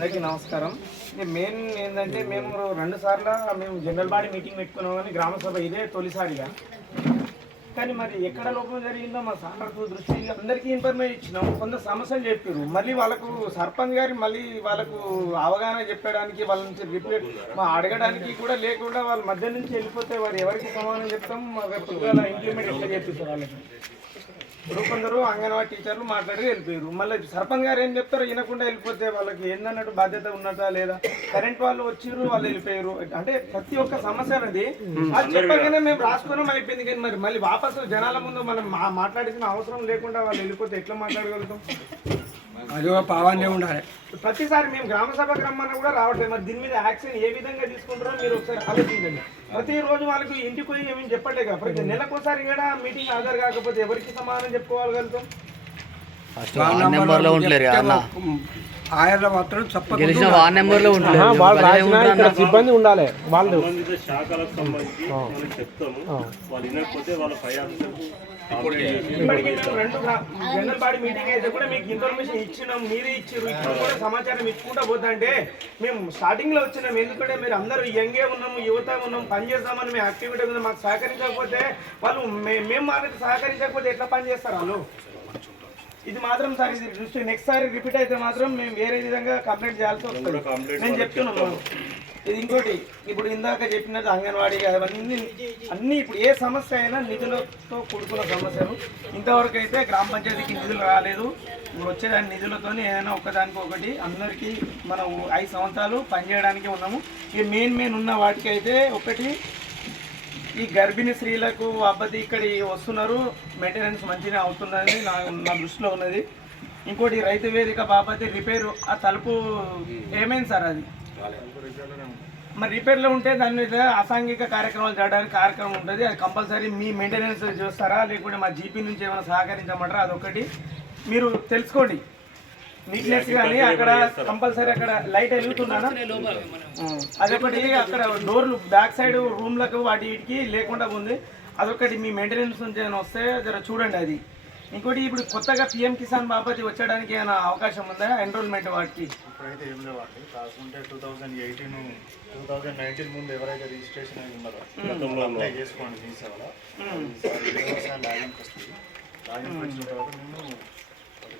అందరికీ నమస్కారం. మెయిన్ ఏంటంటే మేము 2 సార్లు మేము జనరల్ బాడీ మీటింగ్ పెట్టుకున్నాం కానీ గ్రామ సభ ఇదే తొలిసారిగా. కానీ మరి ఎక్కడ లోపం జరిగిందో మా సార్కు దృష్టి అందరికీ ఇన్ఫర్మేషన్ ఇచ్చినాం. కొంత సమస్యలు చెప్పారు. మళ్ళీ వాళ్ళకు సర్పంచ్ గారి మళ్ళీ వాళ్ళకు అవగాహన చెప్పడానికి వాళ్ళ నుంచి రిపీట్ అడగడానికి కూడా లేకుండా వాళ్ళ మధ్య నుంచి వెళ్ళిపోతే వారు ఎవరికి సమాధానం చెప్తాం, ఇంప్లిమెంట్ ఎట్లా చేపిస్తారు వాళ్ళకి. ఇప్పుడు కొందరు అంగన్వాడీ టీచర్లు మాట్లాడి వెళ్ళిపోయారు. మళ్ళీ సర్పంచ్ గారు ఏం చెప్తారో వినకుండా వెళ్ళిపోతే వాళ్ళకి ఏందన్నట్టు బాధ్యత ఉన్నదా లేదా? కరెంట్ వాళ్ళు వచ్చిర్రు, వాళ్ళు వెళ్ళిపోయారు. అంటే ప్రతి ఒక్క సమస్య అనేది అది చెప్పగానే మేము రాసుకున్నాం అయిపోయింది. కానీ మరి మళ్ళీ వాపసు జనాల ముందు మనం మాట్లాడాల్సిన అవసరం లేకుండా వాళ్ళు వెళ్ళిపోతే ఎట్లా మాట్లాడగలుగుతాం? అది ఒక పావాన్నే ఉండాలి. ప్రతిసారి మేము గ్రామ సభకు రమ్మన్నా కూడా రావట్లేదు. మరి దీని మీద యాక్షన్ ఏ విధంగా తీసుకుంటారో మీరు ఒకసారి ఆలోచించండి. ప్రతిరోజు వాళ్ళకి ఇంటికి పోయి ఏమేమి చెప్పట్లే కదా, ప్రతి నెలకోసారి కూడా మీటింగ్ హాజరు కాకపోతే ఎవరికి సమాధానం చెప్పుకోగలుగుతాం? సిబ్బంది ఉండాలి. వాళ్ళు శాఖలకు సంబంధించి మనం చెప్తాము, వాళ్ళు వినకపోతే వాళ్ళ పై ఇప్పటికీ 2 జనరల్ బాడీ మీటింగ్ అయితే కూడా మీకు ఇన్ఫర్మేషన్ ఇచ్చినాం, మీరే ఇచ్చారు. ఇప్పుడు కూడా సమాచారం ఇచ్చుకుంటా పోతుంటే మేము స్టార్టింగ్ లో వచ్చినాం. ఎందుకంటే మీరు అందరూ యంగే ఉన్నాము, యువత ఉన్నాం, పని చేస్తామని మేము యాక్టివిటీ ఉంది. మాకు సహకరించకపోతే వాళ్ళు మేము మాకు సహకరించకపోతే ఎట్లా పని చేస్తారు వాళ్ళు? ఇది మాత్రం సార్ ఇది దృష్టి నెక్స్ట్ సారి రిపీట్ అయితే మాత్రం మేము వేరే విధంగా కంప్లైంట్ చేయాల్సి వస్తుంది. నేను చెప్తున్నాను. ఇది ఇంకోటి, ఇప్పుడు ఇందాక చెప్పినట్టు అంగన్వాడీ అన్నీ ఇప్పుడు ఏ సమస్య అయినా నిధులతో కూడుకున్న సమస్యలు. ఇంతవరకు అయితే గ్రామ పంచాయతీకి నిధులు రాలేదు. ఇప్పుడు వచ్చేదాని నిధులతో ఏదైనా ఒకదానికి అందరికీ మనం 5 సంవత్సరాలు పనిచేయడానికి ఉన్నాము. ఈ మెయిన్ ఉన్న వాటికి అయితే ఒకటి ఈ గర్భిణీ స్త్రీలకు అబ్బది ఇక్కడ వస్తున్నారు, మెయింటెనెన్స్ మంచిగా అవుతుందని నా దృష్టిలో ఉన్నది. ఇంకోటి రైతు వేదిక బాపతి రిపేరు, ఆ తలుపు ఏమైంది సార్? అది మరి రిపేర్లో ఉంటే దాని మీద అసాంఘిక కార్యక్రమాలు చేయడానికి కార్యక్రమం ఉంటుంది. అది కంపల్సరీ మీ మెయింటెనెన్స్ చేస్తారా లేకుంటే మా జీపీ నుంచి ఏమైనా సహకరించమంటారా? అదొకటి మీరు తెలుసుకోండి. నీట్నెస్ కానీ అక్కడ కంపల్సరీ అక్కడ లైట్ వెలుగుతున్నానా అదొకటి. అక్కడ డోర్లు బ్యాక్ సైడ్ రూమ్లకు వాటికి లేకుండా ఉంది. అదొకటి మీ మెయింటెనెన్స్ నుంచి ఏమైనా వస్తే జర చూడండి అది. ఇంకోటి ఇప్పుడు కొత్తగా పిఎం కిసాన్ బాపతి వచ్చడానికి ఏమైనా అవకాశం ఉందా ఎన్రోల్మెంట్ వాటికి? ఇప్పుడైతే ఏం లేవండి. కాకుంటే 2019 ముందు ఎవరైతే రిజిస్ట్రేషన్ అయి ఉన్నారో అప్లై చేసుకోండి. మీ సేవలో లాగిన్కి వస్తుంది. లాగిన్కి వచ్చిన తర్వాత మేము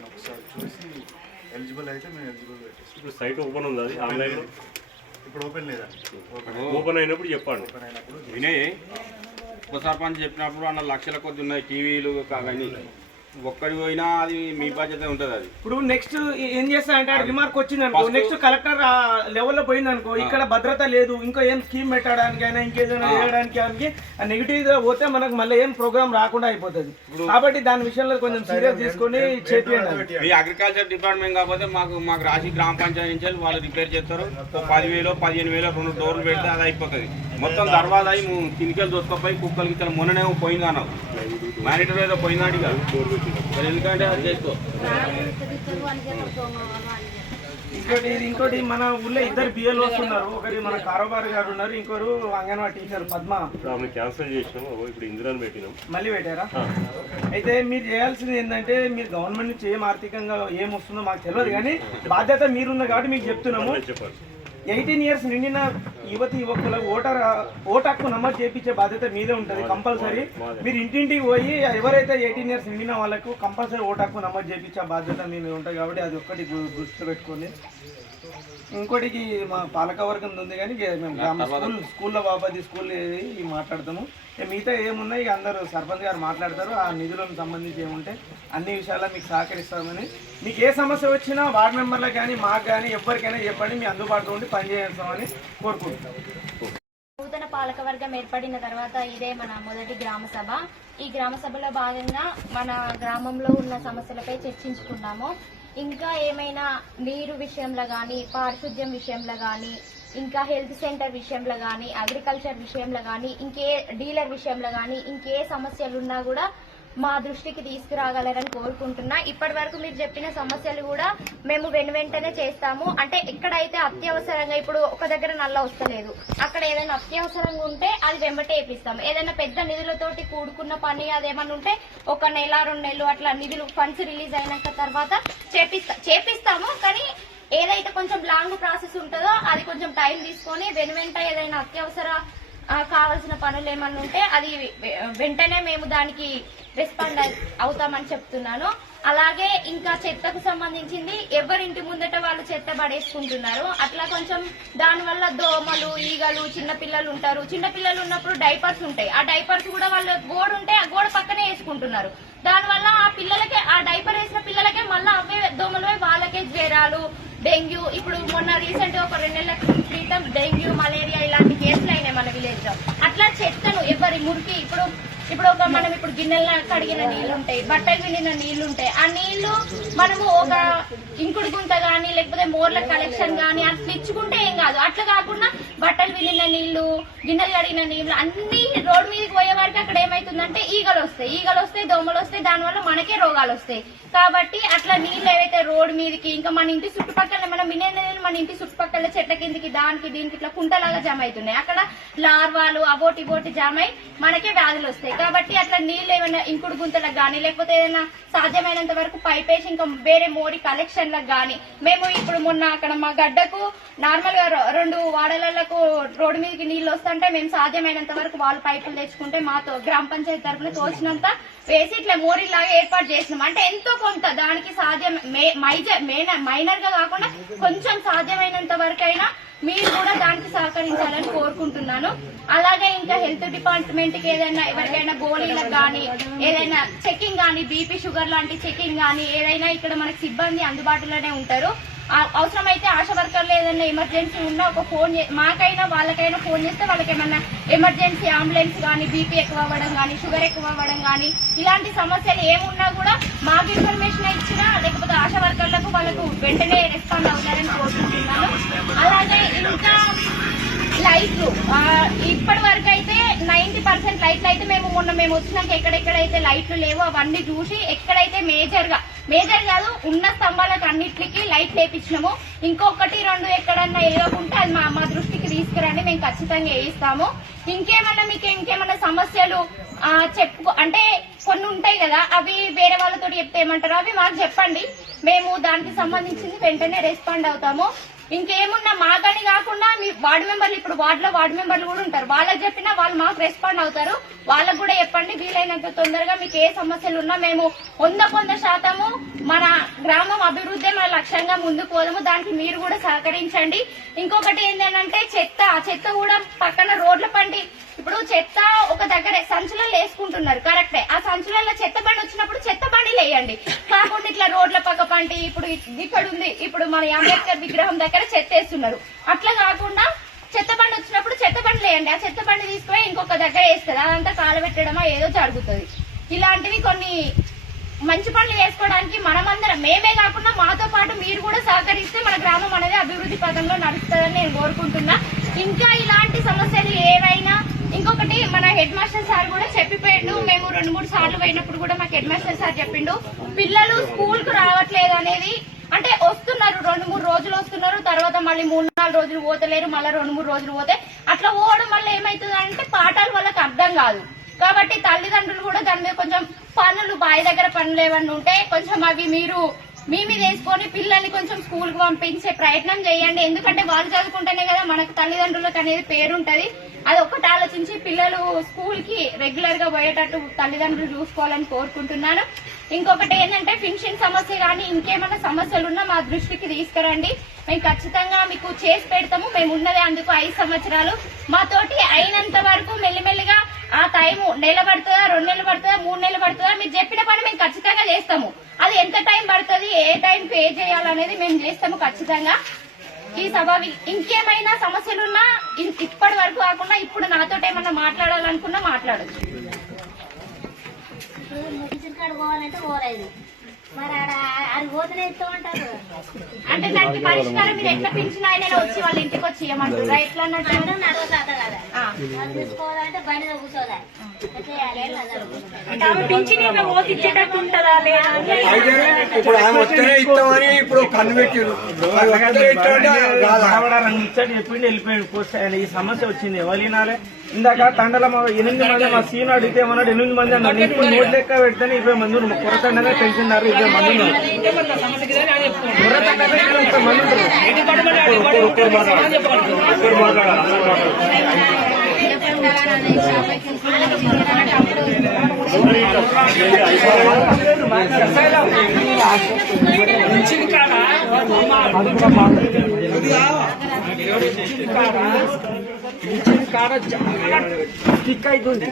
ఒకసారి చూసి ఎలిజిబుల్ అయితే మేము ఎలిజిబుల్ పెట్టేస్తాం. ఇప్పుడు సైట్ ఓపెన్ ఉంది, అది ఆన్లైన్లో ఇప్పుడు ఓపెన్ లేదండి. ఓపెన్ అయినప్పుడు చెప్పండి. ఓపెన్ అయినప్పుడు వినయ్ ఉప సర్పంచ్ చెప్పినప్పుడు అన్న లక్షల కొద్ది ఉన్నాయి టీవీలు కానీ ఒక్కడి పోయినా అది మీ బాధ్యత ఉంటుంది. అది ఇప్పుడు నెక్స్ట్ ఏం చేస్తా అంటే రిమార్క్ వచ్చింది అనుకో, నెక్స్ట్ కలెక్టర్ లెవెల్లో పోయింది అనుకో, ఇక్కడ భద్రత లేదు, ఇంకా ఏం స్కీమ్ పెట్టడానికి అయినా ఇంకేదైనా చేయడానికి నెగిటివ్ గా పోతే మనకు మళ్ళీ ఏం ప్రోగ్రామ్ రాకుండా అయిపోతుంది. కాబట్టి దాని విషయంలో కొంచెం సీరియస్ తీసుకొని చేపియండి. ఈ అగ్రికల్చర్ డిపార్ట్మెంట్ కాకపోతే మాకు రాసి గ్రామ పంచాయతీ నుంచి వాళ్ళు రిపేర్ చేస్తారు. 10,000 15,000 2 డోర్లు పెడితే అది అయిపోతుంది. మొత్తం తర్వాత కిందికెళ్ళి దొరకపోయి కుక్కలకి ఇక్కడ మొన్ననేమో పోయింది అన్నావు, మానిటర్ ఏదో పోయిందాడు కాదు. ఎందుకంటే అది చేసుకో. ఇంకోటి మన ఊళ్ళో 2 బిఎల్ వస్తున్నారు. ఒకటి మన కారోబార్ గారు ఉన్నారు, ఇంకోరు అంగన్వాడీ టీచర్ పద్మ. క్యాన్సిల్ చేసినాము, ఇప్పుడు ఇందిరాని పెట్టినాం. మళ్ళీ పెట్టారా? అయితే మీరు చేయాల్సింది ఏంటంటే మీరు గవర్నమెంట్ నుంచి ఏం ఆర్థికంగా ఏం వస్తుందో మాకు తెలియదు, కానీ బాధ్యత మీరున్న కాబట్టి మీకు చెప్తున్నాము. 18 years నిండిన యువకుల ఓటు హక్కు నమోదు చేయించే బాధ్యత మీదే ఉంటుంది కంపల్సరీ. మీరు ఇంటింటికి పోయి ఎవరైతే 18 years నిండిన వాళ్ళకు కంపల్సరీ ఓటు హక్కు నమోదు చేయించే బాధ్యత మీద ఉంటుంది. కాబట్టి అది ఒక్కటి దృష్టిలో పెట్టుకోండి. ఇంకోటికి మా పాలకవర్గం ఉంది, కానీ మేము స్కూల్లో బాబాది స్కూల్ మాట్లాడతాము. మిగతా ఏమున్నాయి అందరూ సర్పంచ్ గారు మాట్లాడతారు. ఆ నిధులకు సంబంధించి ఏముంటే అన్ని విషయాల్లో మీకు సహకరిస్తామని, మీకు ఏ సమస్య వచ్చినా వార్డు మెంబర్లకు కానీ మాకు కానీ ఎవరికైనా చెప్పండి, మీ అందుబాటులో ఉండి పనిచేస్తామని కోరుకుంటున్నాం. నూతన పాలకవర్గం ఏర్పడిన తర్వాత ఇదే మన మొదటి గ్రామ సభ. ఈ గ్రామ సభలో భాగంగా మన గ్రామంలో ఉన్న సమస్యలపై చర్చించుకున్నాము. ఇంకా ఏమైనా నీరు విషయంలో కానీ, పారిశుద్ధ్యం విషయంలో కానీ, ఇంకా హెల్త్ సెంటర్ విషయంలో కానీ, అగ్రికల్చర్ విషయంలో కానీ, ఇంకే డీలర్ విషయంలో కానీ ఇంకే సమస్యలున్నా కూడా మా దృష్టికి తీసుకురాగలరని కోరుకుంటున్నా. ఇప్పటి వరకు మీరు చెప్పిన సమస్యలు కూడా మేము వెంటనే చేస్తాము. అంటే ఎక్కడైతే అత్యవసరంగా ఇప్పుడు ఒక దగ్గర నల్ల వస్తలేదు, అక్కడ ఏదైనా అత్యవసరంగా ఉంటే అది వెంబటే వేపిస్తాము. ఏదైనా పెద్ద నిధులతోటి కూడుకున్న పని అదేమన్నా ఉంటే 1 నెల 2 నెలలు అట్లా నిధులు ఫండ్స్ రిలీజ్ అయినాక తర్వాత చేపిస్తాము. కానీ ఏదైతే కొంచెం లాంగ్ ప్రాసెస్ ఉంటుందో అది కొంచెం టైం తీసుకొని వెంట ఏదైనా అత్యవసర కావాల్సిన పనులు ఏమన్నా ఉంటే అది వెంటనే మేము దానికి రెస్పాండ్ అవుతామని చెప్తున్నాను. అలాగే ఇంకా చెత్తకు సంబంధించింది ఎవరింటి ముందట వాళ్ళు చెత్త పడేసుకుంటున్నారు. అట్లా కొంచెం దానివల్ల దోమలు, ఈగలు, చిన్నపిల్లలు ఉంటారు. చిన్నపిల్లలు ఉన్నప్పుడు డైపర్స్ ఉంటాయి. ఆ డైపర్స్ కూడా వాళ్ళు గోడ ఉంటే ఆ గోడ పక్కనే వేసుకుంటున్నారు. దానివల్ల ఆ పిల్లలకే, ఆ డైపర్ వేసిన పిల్లలకే మళ్ళీ అవే దోమలు వాళ్ళకే జ్వరాలు, డెంగ్యూ. ఇప్పుడు మొన్న రీసెంట్ గా ఒక 2 నెలల క్రితం డెంగ్యూ, మలేరియా ఇలాంటి కేసులు అయినాయి మన విలేజ్ లో. అట్లా చెత్తను ఎవరి మురికి ఇప్పుడు మనం ఇప్పుడు గిన్నెల కడిగిన నీళ్లు ఉంటాయి, బట్టలు విండిన నీళ్లు ఉంటాయి. ఆ నీళ్లు మనము ఒక ఇంకుడు గుంత గానీ లేకపోతే మోర్ల కలెక్షన్ గానీ అట్లా ఇచ్చుకుంటే ఏం కాదు. అట్లా కాకుండా బట్టలు విండిన నీళ్లు, గిన్నెలు కడిగిన నీళ్లు అన్ని రోడ్డు మీదకి పోయే వరకు అక్కడ ఏమైతుందంటే ఈగలు వస్తాయి, దోమలు వస్తాయి. దానివల్ల మనకే రోగాలు వస్తాయి. కాబట్టి అట్లా నీళ్లు ఏవైతే రోడ్డు మీదకి ఇంకా మన ఇంటి చుట్టుపక్కల మనం వినే నీళ్ళు మన ఇంటి చుట్టుపక్కల చెట్ల కిందికి దానికి దీనికి ఇట్లా కుంటలాగా జమ అవుతున్నాయి. అక్కడ లార్వాలు అవోటి ఇవోటి జమ అయి మనకే వ్యాధులు వస్తాయి. కాబట్టి అట్లా నీళ్లు ఏమైనా ఇంకుడు గుంతలకు గానీ లేకపోతే ఏదైనా సాధ్యమైనంత వరకు పైపేసి ఇంకా వేరే మోరి కలెక్షన్లకు గానీ మేము ఇప్పుడు మొన్న అక్కడ మా గడ్డకు నార్మల్ గా 2 వాడలకు రోడ్డు మీదకి నీళ్లు వస్తుంటే మేము సాధ్యమైనంత వరకు వాళ్ళు పైపులు తెచ్చుకుంటే మాతో గ్రామ పంచాయతీ తరఫున తోచినంత వేసి ఇట్లా మోరీలాగా ఏర్పాటు చేసినాం. అంటే ఎంతో కొంత దానికి సాధ్యం మైనర్ గా కాకుండా కొంచెం సాధ్యమైనంత వరకైనా మీరు కూడా దానికి సహకరించాలని కోరుకుంటున్నాను. అలాగే ఇంకా హెల్త్ డిపార్ట్మెంట్ కి ఏదైనా ఎవరికైనా గోళీలకు గానీ ఏదైనా చెకింగ్ గానీ బీపీ షుగర్ లాంటి చెకింగ్ గానీ ఏదైనా ఇక్కడ మనకి సిబ్బంది అందుబాటులోనే ఉంటారు. అవసరమైతే ఆశా వర్కర్లు ఏదైనా ఎమర్జెన్సీ ఉన్నా ఒక ఫోన్ మాకైనా వాళ్ళకైనా ఫోన్ చేస్తే వాళ్ళకి ఏమన్నా ఎమర్జెన్సీ అంబులెన్స్ గానీ బీపీ ఎక్కువ అవ్వడం గానీ షుగర్ ఎక్కువ అవ్వడం గానీ ఇలాంటి సమస్యలు ఏమున్నా కూడా మాకు ఇన్ఫర్మేషన్ ఇచ్చినా లేకపోతే ఆశా వర్కర్లకు వాళ్ళకు వెంటనే రెస్పాండ్ అవుతారని కోరుకుంటున్నాను. అలాగే ఇంకా లైట్లు ఇప్పటి వరకు అయితే 90% లైట్లు అయితే మేము వచ్చినాక ఎక్కడెక్కడైతే లైట్లు లేవో అవన్నీ చూసి ఎక్కడైతే మేజర్ కాదు ఉన్న స్తంభాలకు అన్నిటికీ లైట్ లేపించినాము. ఇంకొకటి 2 ఎక్కడన్నా వేయకుంటే అది మా దృష్టికి తీసుకురండి, మేము ఖచ్చితంగా వేయిస్తాము. ఇంకేమన్నా సమస్యలు అంటే కొన్ని ఉంటాయి కదా, అవి వేరే వాళ్ళతో చెప్తే ఏమంటారు, అవి మాకు చెప్పండి, మేము దానికి సంబంధించింది వెంటనే రెస్పాండ్ అవుతాము. ఇంకేమున్నా మాకని కాకుండా మీ వార్డు మెంబర్లు ఇప్పుడు వార్డు మెంబర్లు కూడా ఉంటారు, వాళ్ళకి చెప్పినా వాళ్ళు మాకు రెస్పాండ్ అవుతారు. వాళ్ళకు కూడా చెప్పండి, వీలైనంత తొందరగా మీకు ఏ సమస్యలు ఉన్నా మేము 100% మన గ్రామం అభివృద్ధి మన లక్ష్యంగా ముందుకు పోదాము. దానికి మీరు కూడా సహకరించండి. ఇంకొకటి ఏంటంటే చెత్త కూడా పక్కన రోడ్ల పండి ఇప్పుడు చెత్త ఒక దగ్గర సంచులలో వేసుకుంటున్నారు, కరెక్టే. ఆ సంచులలో చెత్త బండి వచ్చినప్పుడు చెత్త బండి వేయండి, కాకుండా ఇట్లా రోడ్ల పక్క పండి ఇప్పుడు ఇక్కడ ఉంది, ఇప్పుడు మన అంబేద్కర్ విగ్రహం దగ్గర చెత్త వేస్తున్నారు. అట్లా కాకుండా చెత్త బండి వచ్చినప్పుడు చెత్త బండి వేయండి. ఆ చెత్త బండి తీసుకుపోయి ఇంకొక దగ్గర వేస్తుంది, అదంతా కాలబెట్టడమో ఏదో జరుగుతుంది. ఇలాంటివి కొన్ని మంచి పనులు చేసుకోవడానికి మనమందరం మేమే కాకుండా మాతో పాటు మీరు కూడా సహకరిస్తే మన గ్రామం అనేది అభివృద్ధి పథంలో నడుస్తుందని నేను కోరుకుంటున్నా. ఇంకా ఇలాంటి సమస్యలు ఏవైనా ఇంకొకటి మన హెడ్ మాస్టర్ సార్ కూడా చెప్పిపోయిండు. మేము 2-3 సార్లు పోయినప్పుడు కూడా మాకు హెడ్ మాస్టర్ సార్ చెప్పిండు, పిల్లలు స్కూల్ కు రావట్లేదు అనేది. అంటే వస్తున్నారు 2-3 రోజులు వస్తున్నారు, తర్వాత మళ్ళీ 3-4 రోజులు పోతలేరు, మళ్ళీ 2-3 రోజులు పోతే అట్లా పోవడం వల్ల ఏమైతుంది అంటే పాఠాలు వాళ్ళకి అర్థం కాదు. కాబట్టి తల్లిదండ్రులు కూడా దాని మీద కొంచెం పనులు బావి దగ్గర పనులు ఏమన్నా ఉంటే కొంచెం అవి మీరు మీ మీద వేసుకొని పిల్లల్ని కొంచెం స్కూల్ కు పంపించే ప్రయత్నం చేయండి. ఎందుకంటే వాళ్ళు చదువుకుంటేనే కదా మనకు తల్లిదండ్రులకు అనేది పేరుంటది. అది ఒక్కటి ఆలోచించి పిల్లలు స్కూల్ కి రెగ్యులర్ గా పోయేటట్టు తల్లిదండ్రులు చూసుకోవాలని కోరుకుంటున్నాను. ఇంకొకటి ఏంటంటే పింఛన్ సమస్య కానీ ఇంకేమైనా సమస్యలున్నా మా దృష్టికి తీసుకురండి, మేము ఖచ్చితంగా మీకు చేసి పెడతాము. మేము ఉన్నదే అందుకు 5 సంవత్సరాలు. మాతోటి అయినంత వరకు మెల్లిమెల్లిగా ఆ టైము నెల పడుతుందా, 2 నెలలు పడుతుందా, 3 నెలలు పడుతుందా, మీరు చెప్పిన పని మేము ఖచ్చితంగా చేస్తాము. అది ఎంత టైం పడుతుంది, ఏ టైం పే చేయాలనేది మేము చేస్తాము ఖచ్చితంగా. ఈ సభ ఇంకేమైనా సమస్యలున్నా ఇప్పటి వరకు కాకుండా ఇప్పుడు నాతో ఏమన్నా మాట్లాడాలనుకున్నా మాట్లాడచ్చు. అంటే దానికి పరిష్కారం మీరు ఎట్లా పింఛన్ ఆయన వచ్చి వాళ్ళ ఇంటికి వచ్చి ఇవ్వమంటారా, ఎట్లా అన్నట్టు పింఛన్ ఇచ్చేటట్టు ఉంటుందా లేదా? ఇప్పుడు ఆయన వస్తేనే ఇస్తామని ఇప్పుడు కన్ను పెట్టారు. చెప్పిండి వెళ్ళిపోయాడు. ఈ సమస్య వచ్చింది ఎవరు వినాలి? ఇందాక తండల 8 మంది మా సీన్ అడిగితే ఏమన్నాడు 8 మంది అన్నాడు. ఇప్పుడు నోట్ లెక్క పెడితేనే 20 మంది ఉన్నారు. కొరతండనే పెంచున్నారు 20 మంది ఉన్నారు. కొరతండనే 20 మంది కాడ చాలా టిక్ అవుతుంది.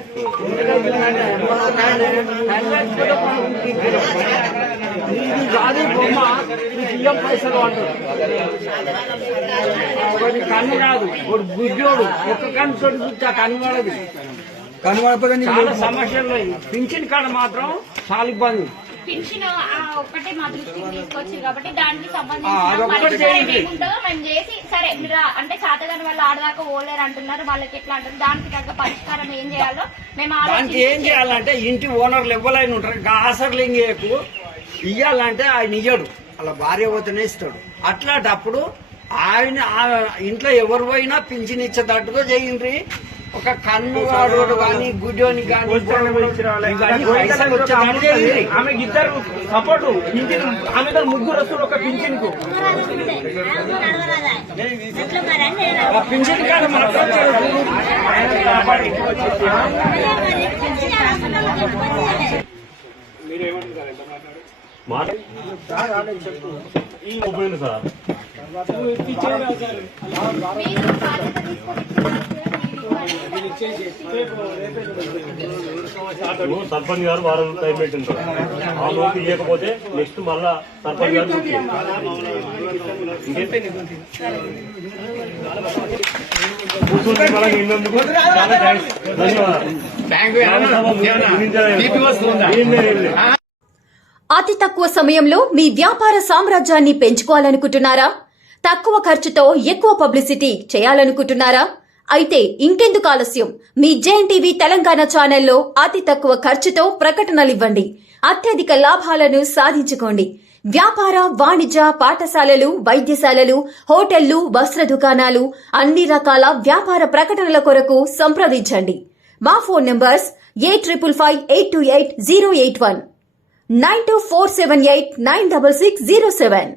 ఇది కాదు బొమ్మ బియ్యం పైసలు అంటారు. ఒకటి కన్ను కాదు, ఒక గుడ్డోడు ఒక్క కన్ను తోటి చూస్తే కనబడదు. కనబడకపోతే చాలా సమస్యలు. పింఛన్ కాడ మాత్రం చాలా ఇబ్బంది. పింఛన్ ఒక్కటే మా దృష్టికి తీసుకొచ్చింది కాబట్టి దానికి సంబంధించిన పరిష్కారం ఏముంటుందో మేము చేసి సరే మీరు అంటే శాతగాని వాళ్ళు ఆడదాకా ఓలేరు అంటున్నారు, వాళ్ళకి ఎట్లా అంటారు, దానికి తగ్గ పరిష్కారం ఏం చేయాలో మేము దానికి ఏం చేయాలంటే ఇంటి ఓనర్లు ఎవరైనా ఉంటారు, ఆసర్లు ఇంకేకు ఇయ్యాలంటే ఆయన ఇయ్యడు, అలా భార్య పోతేనే ఇస్తాడు. అట్లాంటప్పుడు ఆయన ఇంట్లో ఎవరు పోయినా పింఛన్ ఇచ్చేటట్టుగా చేయండి. ఒక కన్ను వాడోడు కానీ గుడ్డోని కానీ ఆమెకి ఇద్దరు సపోర్ట్ పింఛన్, ఆమె ముగ్గురు వస్తారు ఒక పింఛన్ కు. పింఛన్ కాడ మాత్రం సర్పంచ్ గారు వారం టైం పెట్టింటారు. ఆ లోపు ఇవ్వకపోతే నెక్స్ట్ మళ్ళా సర్పంచ్ గారు కూర్చుంటే మళ్ళీ ఇన్నందుకు చాలా థ్యాంక్స్, ధన్యవాదాలు. అతి తక్కువ సమయంలో మీ వ్యాపార సామ్రాజ్యాన్ని పెంచుకోవాలనుకుంటున్నారా? తక్కువ ఖర్చుతో ఎక్కువ పబ్లిసిటీ చేయాలనుకుంటున్నారా? అయితే ఇంకెందుకు ఆలస్యం? మీ జేఎన్టీవీ తెలంగాణ ఛానల్లో అతి తక్కువ ఖర్చుతో ప్రకటనలివ్వండి. అత్యధిక లాభాలను సాధించుకోండి. వ్యాపార, వాణిజ్య, పాఠశాలలు, వైద్యశాలలు, హోటళ్లు, వస్త్ర దుకాణాలు, అన్ని రకాల వ్యాపార ప్రకటనల కొరకు సంప్రదించండి. మా ఫోన్ నంబర్స్ 8558280881 9247896607.